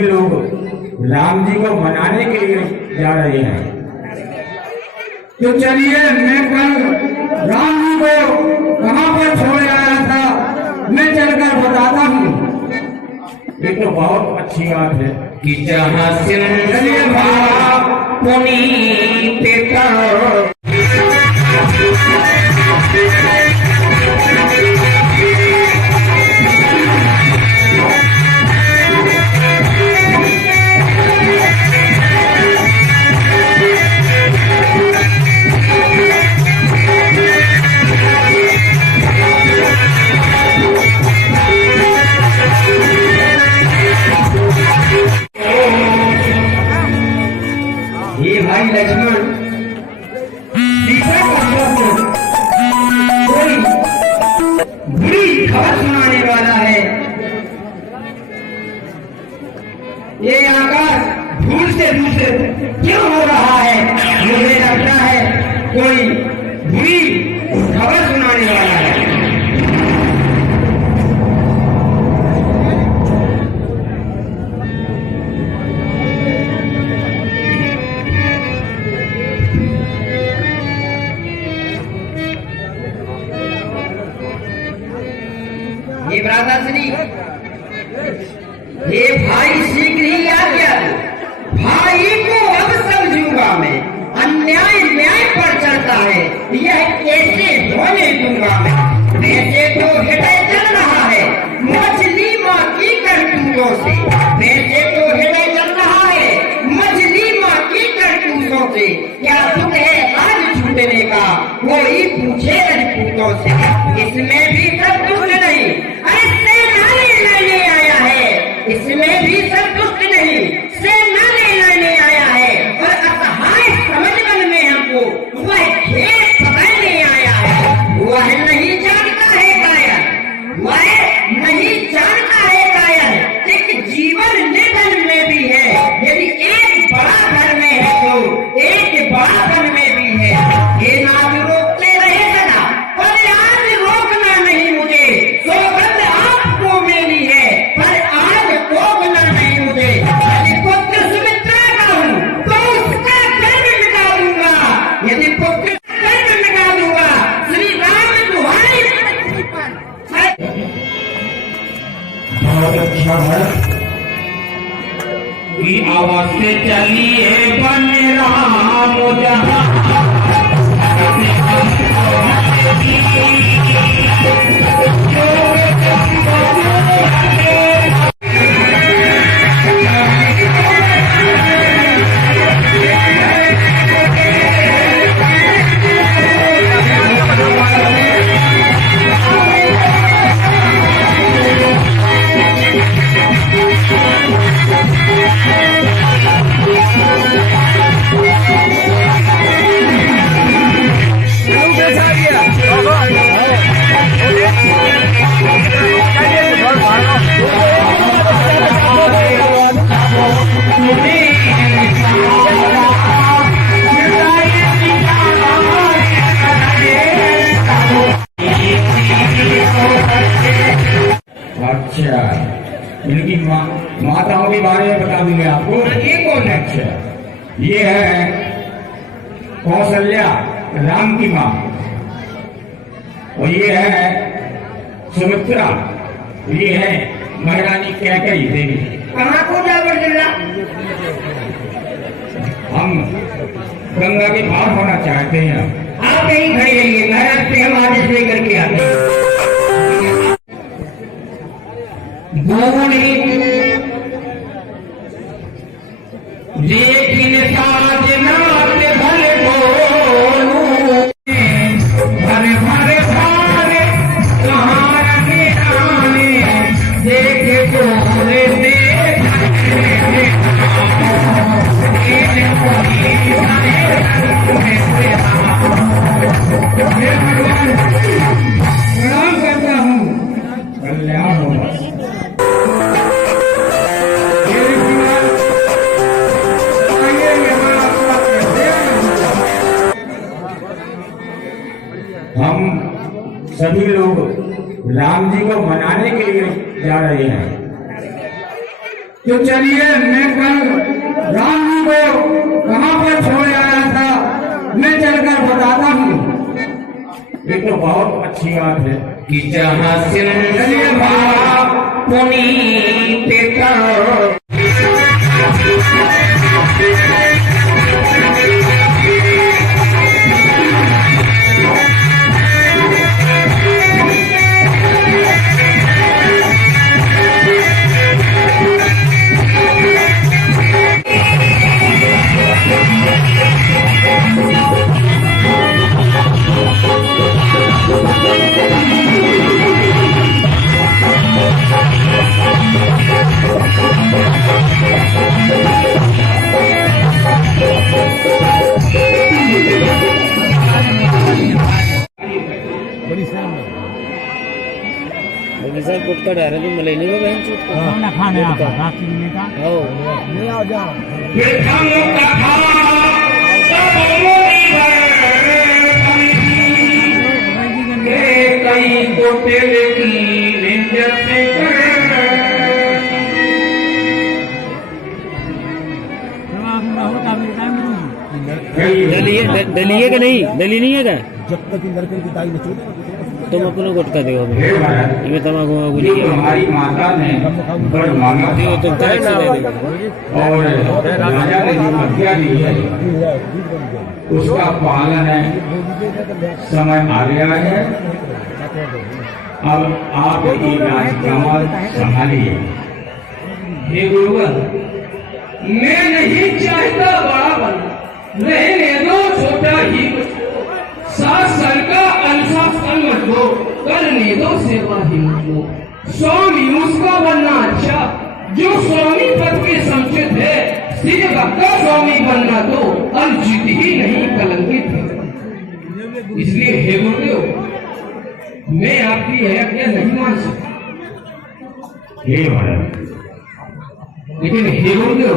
सभी लोग राम जी को मनाने के लिए जा रहे हैं। तो चलिए, मैं कल राम जी को कहाँ पर छोड़ आया था, मैं चलकर बताता हूँ। ये तो बहुत अच्छी बात है कि जहाँ चलिए पुनीत करो। ये भाई लक्ष्मण सीता का पुत्र कोई बुरी खबर सुनाने वाला है। ये आकाश धूल से दूषित क्यों हो रहा है? मुझे लगता है कोई बुरी खबर सुनाने वाला है। ये भ्राताश्री, ये भाई शीघ्र ही आ गया। भाई को अब समझूंगा मैं। अन्याय न्याय पर चलता है, यह कैसे होने दूंगा मैं। वैसे तो हृदय चल रहा है मछली माँ की करतूतों से। वैसे तो हृदय चल रहा है मछली माँ की करतूतों से। क्या दुख है आज छूटने का, कोई पूछे रजपूतों से। इसमें भी सब दुख नहीं, इसमें भी संतुष्ट नहीं, सेना लेने आया है। और असहाय समझ मन में हमको वह खेल पकड़ने आया है। वह नहीं जानता है कायर, वह नहीं जानता है कायर। एक जीवन निधन में भी है। यदि एक बड़ा घर में है तो एक बड़ा वन में भी है। ये नाग रोकते रहे सदा, पर आज रोकना नहीं मुझे। सौगंध आपको मेरी है, पर रोकना नहीं मुझे। यदि पुत्र सुमित्रा का हूँ तो उसका गर्व मिटा दूंगा। यदि पुत्र गर्व मिटा दूंगा। श्री राम दुहाई। बहुत अच्छा है की आवाज से चलिए बन राम जहाँ अच्छा, इनकी माताओं के बारे में बता दूंगे आपको। ये कौन है? अच्छा, ये है कौशल्या, राम की माँ। और ये है सुमित्रा, ये है महारानी कैकेयी देवी। कहाँ को जाकर जिला? हम गंगा के पार होना चाहते हैं। आप यहीं खड़े रहिए, महाराज से हम आदेश लेकर के आते हैं। लेकिन साजनात भल बोलू भर भर भार कहाँ रखे आने देखे बोले प्रणाम करता हूँ। कल्याण होगा। हम सभी लोग राम जी को मनाने के लिए जा रहे हैं। तो चलिए मैं कल राम जी को कहाँ पर छोड़ आया था मैं चलकर बताता हूँ। ये तो बहुत अच्छी बात है कि जहाँ चलिए भाई पुनीत करो सर पुटका डाल रहे तुम लेने को बहन चूत को खाना खाने आता रात में का हो ले आओ जाओ ये हम लोग का खाना सब कई कोटेल की रेंजर से दलिए का नहीं दली नहीं है क्या जब तक लड़के की दाई में तुम अपने गुटका दो हे महाराज ये तमाकू वाकू जो नहीं है हमारी माता ने वर मांगा देखो था तुम टाइम से दे देंगे और राजा ने जो हत्या दी है उसका पालन है समय आ गया है। अब आप ये राजकमल संभालिए। हे गुरुवर मैं नहीं चाहता बड़ा बनना रहने दो छोटा ही सात साल का अनुशासन मत दो करने दो सेवा ही मत दो स्वामी उसका बनना अच्छा जो स्वामी पद के समुचित है सेवक का स्वामी बनना तो अनुचित ही नहीं कलंकित है। इसलिए हे गुरुदेव मैं आपकी आज्ञा नहीं मान सकता हे महाराज लेकिन हे गुरुदेव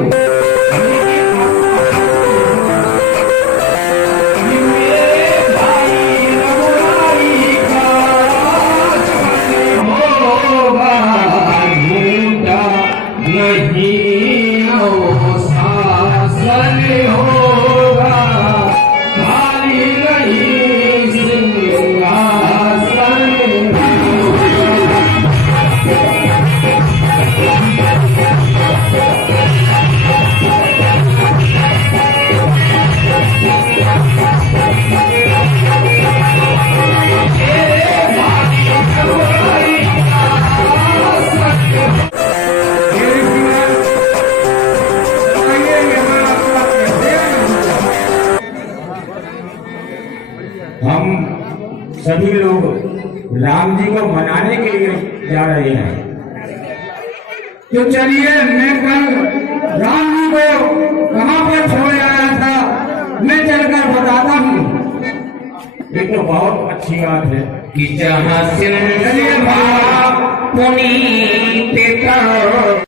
हम सभी लोग राम जी को मनाने के लिए जा रहे हैं। तो चलिए मैं कल राम जी को कहाँ पर छोड़ आया था मैं चलकर बताता हूँ। ये तो बहुत अच्छी बात है कि जहाँ चलिए भाई पुनीत करो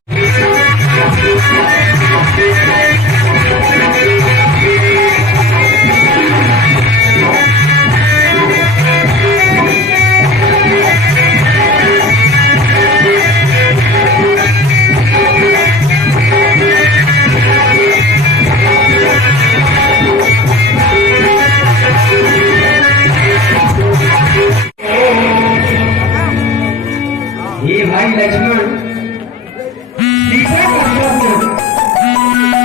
ये भाई लक्ष्मण सीता का शब्द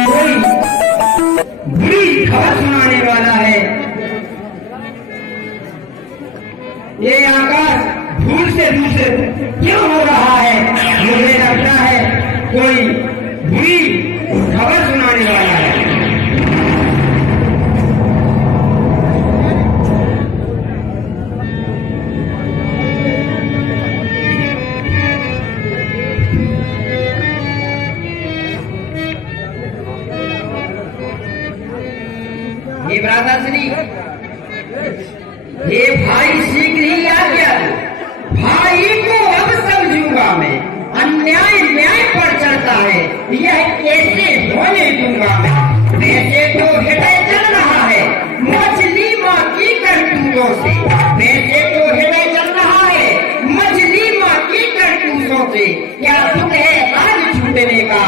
कोई बुरी खबर सुनाने वाला है। ये आकाश धूल से दूषित क्यों हो रहा है? मुझे लगता है कोई बुरी खबर सुनाने वाला है। हे भ्राताश्री, हे भाई शीघ्र ही आज्ञा दो। भाई को अब समझूंगा मैं, अन्याय न्याय पर चलता है, यह कैसे होने दूंगा मैं। वैसे तो हृदय चल रहा है मछली माँ की करतूतों से, वैसे तो हृदय चल रहा है मछली माँ की करतूतों से। क्या सुख है आज छूटने का,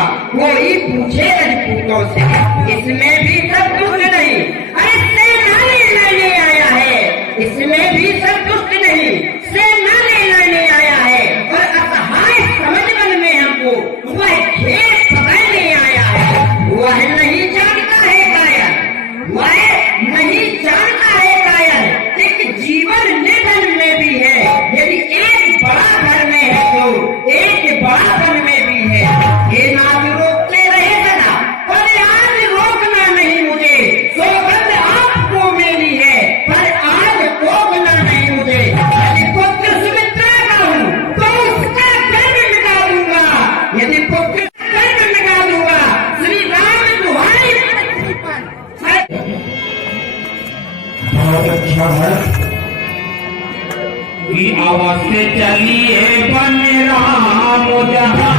बहुत अच्छा है कि आवाज से चलिए बन राम जहां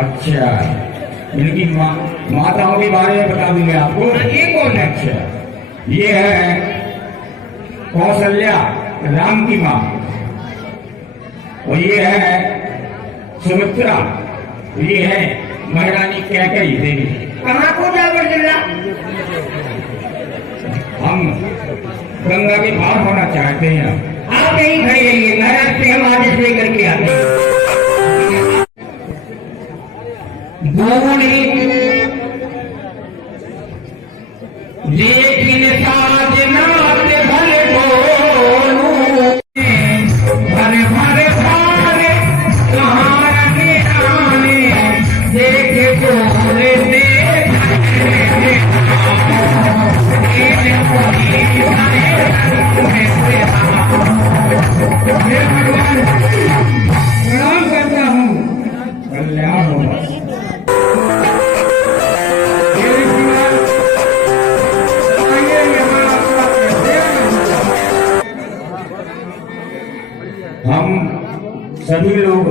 अच्छा, इनकी माताओं के बारे में बता दूंगे आपको। ये कौन है? अच्छा, ये है कौशल्या, राम की माँ, और ये है सुमित्रा, ये है महारानी कैकेयी देवी। कहाँ को जावर जिला? हम गंगा के पार होना चाहते हैं। आप यहीं खड़े रहिए, महाराज से हम आदेश लेकर के आते हैं। बूढ़ी लेकिन साजना के भले बोलू भरे भरे भारे कहानी आने देखे बोले प्रणाम करता हूँ, कल्याण होगा। हम सभी लोग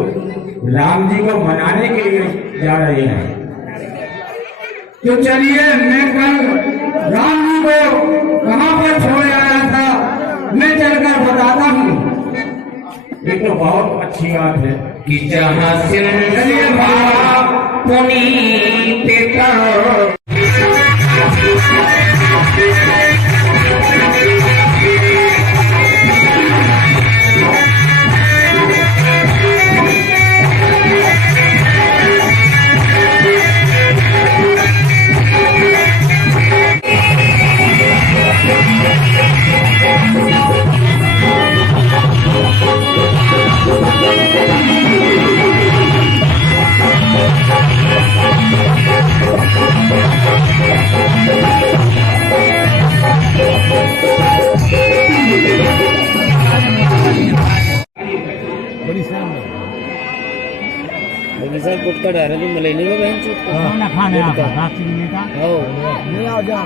राम जी को मनाने के लिए जा रहे हैं, तो चलिए मैं कल राम जी को कहाँ पर छोड़ आया था मैं चलकर बताता हूँ। ये तो बहुत अच्छी बात है कि जहाँ से चलिए पुनीत सर पुटका डाल रहे मलाई नहीं बहन चुप खाना खाने आता रात्रि में का हो नहीं आ जा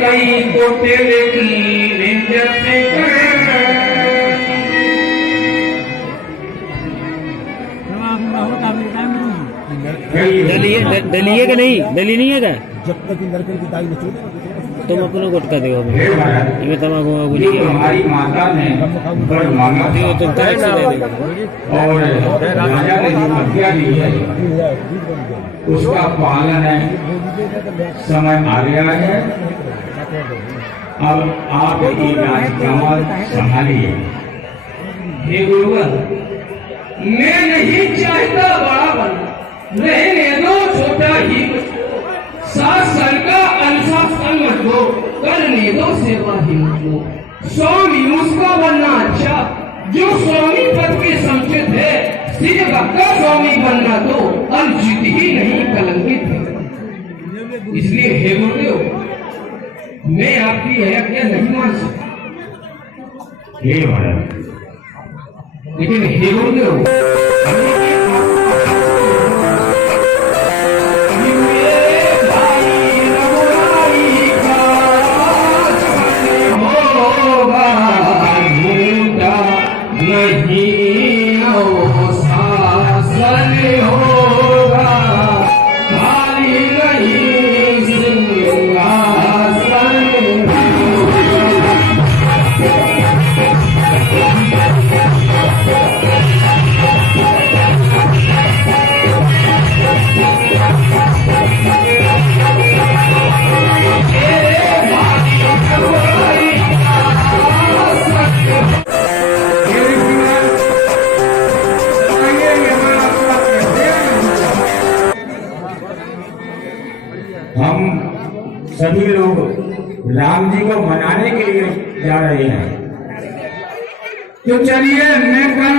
कई गोटे डलिए का नहीं डली नहीं है क्या? जब तक लड़के की दाई में चोरी तुम अपना गुटका दो ये तम्बाकू हमारी माता ने वर मांगा था तुम तरह से दे देगा और राजा ने जो हत्या दी है उसका पालन है, समय आ गया है। अब आप ये राजकमल संभालिए। हे गुरुवर, मैं नहीं चाहता बड़ा बनना, रहने दो छोटा ही कुछ। 7 साल का अनुशासन मत दो, करने दो सेवा ही मत दो। स्वामी उसका बनना अच्छा जो स्वामी पद के संचित है, सेवक का स्वामी बनना तो अनुचित ही नहीं कलंकित है। इसलिए हे गुरुदेव, मैं आपकी आज्ञा नहीं मान सकता। हे महाराज, लेकिन हे गुरुदेव, हम सभी लोग राम जी को मनाने के लिए जा रहे हैं। तो चलिए, मैं कल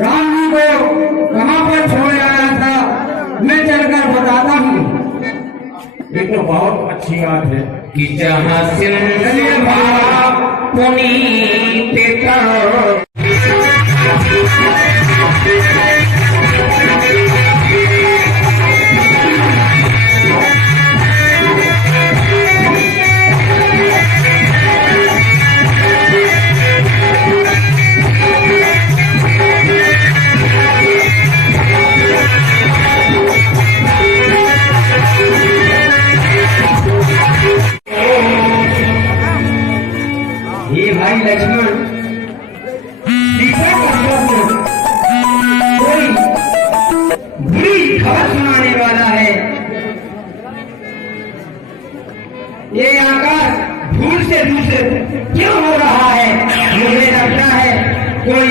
राम जी को कहाँ पर छोड़ आया था मैं चलकर बताता हूँ। ये तो बहुत अच्छी बात है कि जहाँ चलिए पुनीत ये भाई लक्ष्मण सीता का पुत्र कोई बुरी खबर सुनाने वाला है। ये आकाश धूल से दूषित क्यों हो रहा है? मुझे लगता है कोई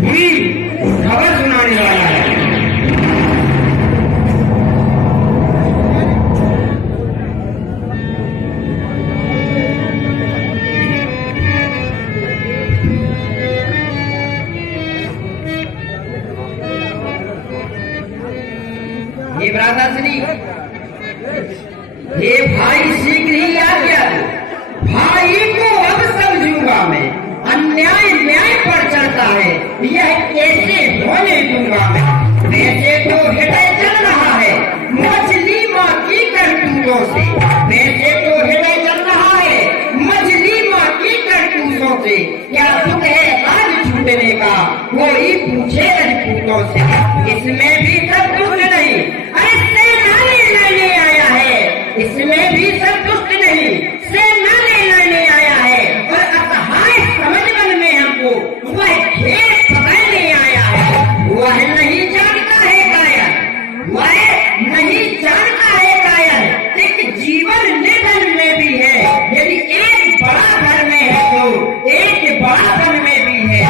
बुरी खबर सुनाने वाला है। ये भ्राताश्री, ये भाई शीघ्र ही आ गया। भाई को अब समझूंगा मैं। अन्याय न्याय पर चलता है, यह कैसे होने दूंगा मैं। वैसे तो हृदय चल रहा है मछली माँ की करतूतों से। वैसे तो हृदय चल रहा है मछली माँ की करतूतों से। क्या सुख है आज छूटने का, कोई पूछे रजपूतों से। इसमें भी सब दुख नहीं, इसमें भी संतुष्ट नहीं, सेना ने लड़ने आया है। और असहाय समझ मन में हमको वह खेत पकड़ने आया है। वह नहीं जानता है कायर, वह नहीं जानता है कायर। एक जीवन निधन में भी है। यदि एक बड़ा घर में है तो एक बड़ा वन में भी है।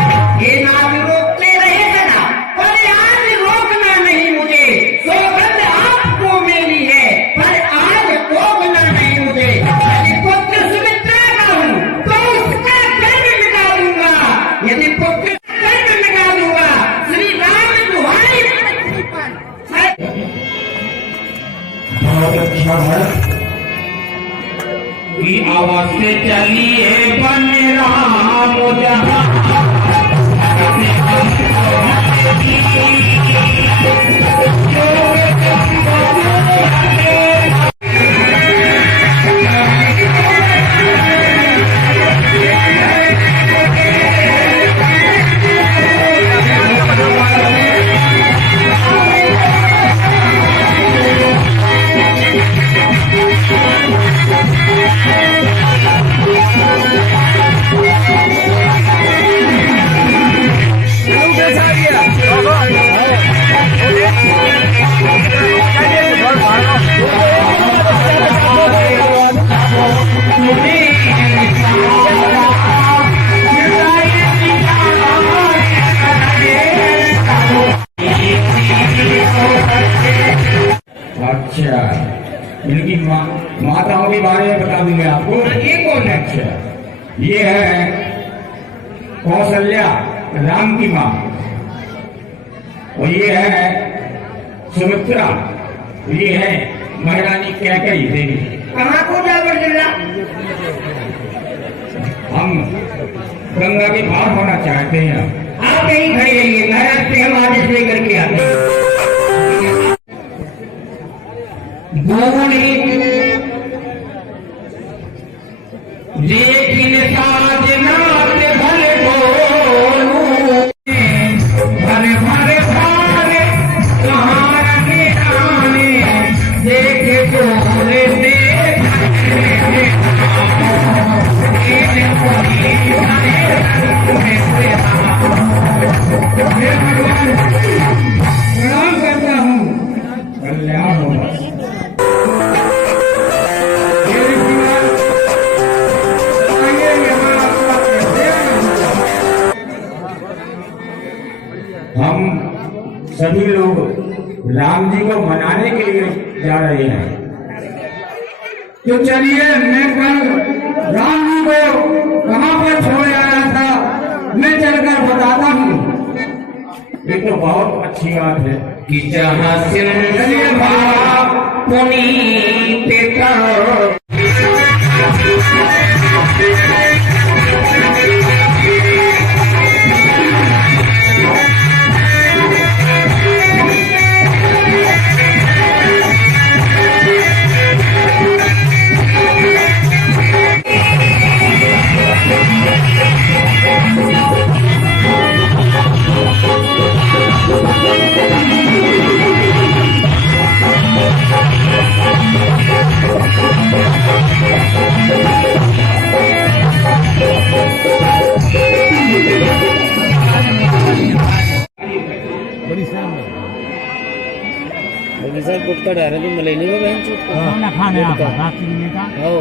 ये नाग रोकते रहे सदा, पर आज रोकना नहीं मुझे। सौगंध आपको मेरी है, पर आज रोकना नहीं मुझे। यदि पुत्र सुमित्रा का हूँ तो उसका गर्व मिटा दूंगा। यदि पुत्र गर्व मिटा दूंगा। श्री राम दुहाई। बहुत अच्छा है की आवाज से चलिए बन राम जहाँ अच्छा, इनकी माताओं के बारे में बता दूंगा आपको। ये कौन है? अच्छा, ये है कौशल्या, राम की माँ। और ये है सुमित्रा, ये है महारानी कैकेयी देवी। कहाँ को जाकर जिला? हम गंगा के पार होना चाहते हैं। आप यहीं खड़े रहिए, महाराज से हम आदेश लेकर के आते हैं। लेकिन साजना के भले बोलूं, भरे भरे भारे कहानी आने देखे बोले देख सभी लोग राम जी को मनाने के लिए जा रहे हैं। तो चलिए, मैं कल राम जी को कहाँ पर छोड़ आया था मैं चलकर बताता हूँ। ये तो बहुत अच्छी बात है कि जहाँ सिंधु पुनीत करो बड़ी शर्म है। बगीचा गुटका डाल रहे तुम मिले नहीं बहन चुप खाना खाने आता रात्रि में का आओ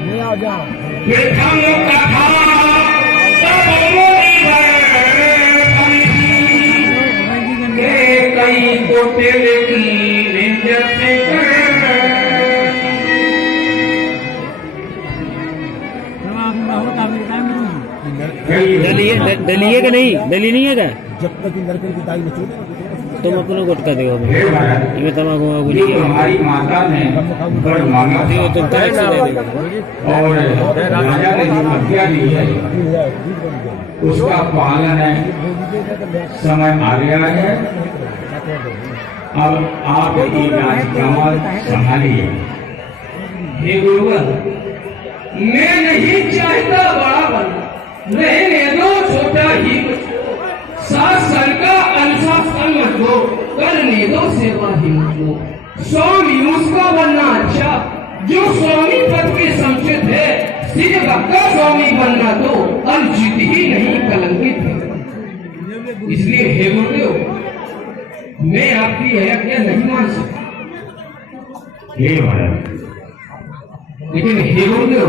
नहीं आ जा कई कोटे डलिए का नहीं डली नहीं है क्या जब तक इन लड़के की दाई में चोटे तुम अपना गुटका दो हे महाराज, ये तमाकू ये हमारी माता ने वर मांगा था तुम तरह से दे देगा और राजा ने जो आज्ञा दी है उसका पालन है, समय आ गया है। अब आप ये राजकमल संभालिए। हे गुरुवर, मैं नहीं चाहता बड़ा बनना, रहने दो छोटा ही कुछ। 7 साल का अनुशासन मत दो, करने दो सेवा ही मत दो। स्वामी उसका बनना अच्छा जो स्वामी पद के संचित है, सिर्फ का स्वामी बनना तो अनुचित ही नहीं कलंकित है। इसलिए हे गुरुदेव, मैं आपकी आज्ञा नहीं मान सकता। हे महाराज, लेकिन हे गुरुदेव,